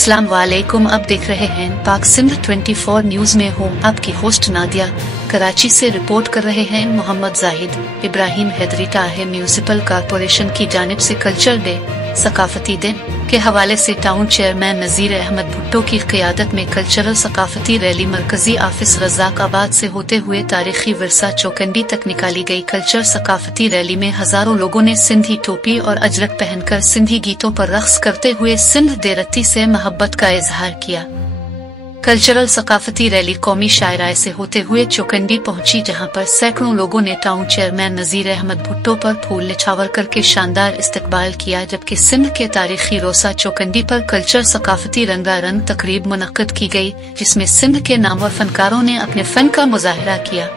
अस्सलाम वालेकुम। अब देख रहे हैं पाक सिंध 24 न्यूज में हूँ आपकी होस्ट नादिया। कराची से रिपोर्ट कर रहे हैं मोहम्मद जाहिद। इब्राहिम हैदरी टाहे म्यूनिसिपल कॉरपोरेशन की जानिब से कल्चर डे सकाफती दिन के हवाले से टाउन चेयरमैन नज़ीर अहमद भुट्टो की क़ियादत में कल्चरल सकाफती रैली मरकजी ऑफिस रज़ाक़ाबाद से होते हुए तारीखी विरसा चौकंडी तक निकाली गई। कल्चर सकाफती रैली में हजारों लोगों ने सिंधी टोपी और अजरक पहनकर सिंधी गीतों पर रक़्स करते हुए सिंध देरती से मोहब्बत का इजहार किया। कल्चरल सकाफती रैली कौमी शायराए से होते हुए चौकंडी पहुंची, जहां पर सैकड़ों लोगों ने टाउन चेयरमैन नज़ीर अहमद भुट्टो पर फूल निछावर करके शानदार इस्तकबाल किया। जबकि सिंध के तारीखी रोसा चौकंडी पर कल्चर सकाफती रंगारंग तकरीब मुनक्कद की गई, जिसमें सिंध के नामवर फनकारों ने अपने फन का मुजाहरा किया।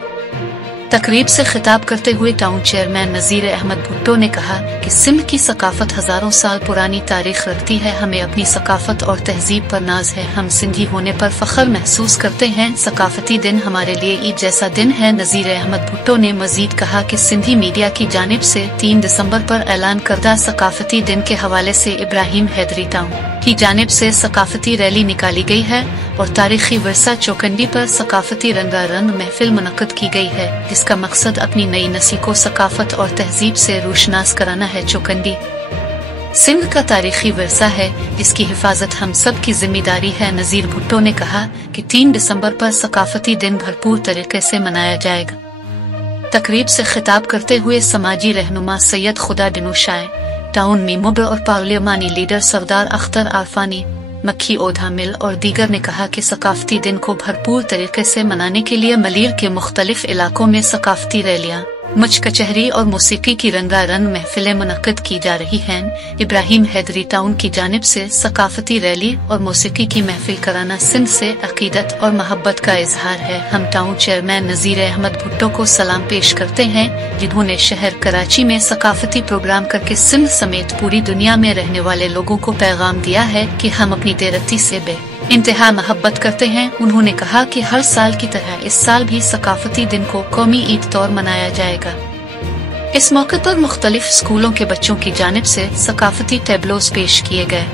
तकरीब से खिताब करते हुए टाउन चेयरमैन नज़ीर अहमद भुट्टो ने कहा कि सिंध की सकाफत हजारों साल पुरानी तारीख रखती है। हमें अपनी सकाफत और तहजीब पर नाज है। हम सिंधी होने पर फख्र महसूस करते हैं। सकाफती दिन हमारे लिए ईद जैसा दिन है। नज़ीर अहमद भुट्टो ने मजीद कहा कि सिंधी मीडिया की जानिब से 3 दिसंबर पर ऐलान करदा सकाफती दिन के हवाले से इब्राहिम हैदरी टाउन की जानिब से सकाफती रैली निकाली गई है और तारीखी विरसा चौकंडी पर सकाफती रंगारंग महफिल मुनक्कद की गई है, जिसका मकसद अपनी नई नस्ल को सकाफत और तहजीब से रोशनास कराना है। चौकंडी सिंध का तारीखी विरसा है, जिसकी हिफाजत हम सब की जिम्मेदारी है। नज़ीर भुट्टो ने कहा कि 3 दिसंबर पर सकाफती दिन भरपूर तरीके से मनाया जाएगा। तकरीब से खिताब करते हुए समाजी रहनुमा सैयद खुदा दिनुशाए, टाउन मीमोब और पार्लियामानी लीडर सरदार अख्तर आरफानी, मक्खी ओधा मिल और दीगर ने कहा कि सकाफती दिन को भरपूर तरीके से मनाने के लिए मलीर के मुख्तलिफ इलाकों में सकाफती रैलियां, मुच कचहरी और मौसीकी की रंगारंग महफिलें मुनक्कद की जा रही हैं। इब्राहिम हैदरी टाउन की जानिब से सकाफती रैली और मौसीकी की महफिल कराना सिंध से अकीदत और मोहब्बत का इजहार है। हम टाउन चेयरमैन नज़ीर अहमद भुट्टो को सलाम पेश करते हैं, जिन्होंने शहर कराची में सकाफती प्रोग्राम करके सिंध समेत पूरी दुनिया में रहने वाले लोगों को पैगाम दिया है कि हम अपनी देरती से इंतहा मोहब्बत करते हैं। उन्होंने कहा कि हर साल की तरह इस साल भी सकाफती दिन को कौमी ईद तौर मनाया जाएगा। इस मौके पर मुख्तलिफ स्कूलों के बच्चों की जानिब से सकाफती टैबलोज पेश किए गए।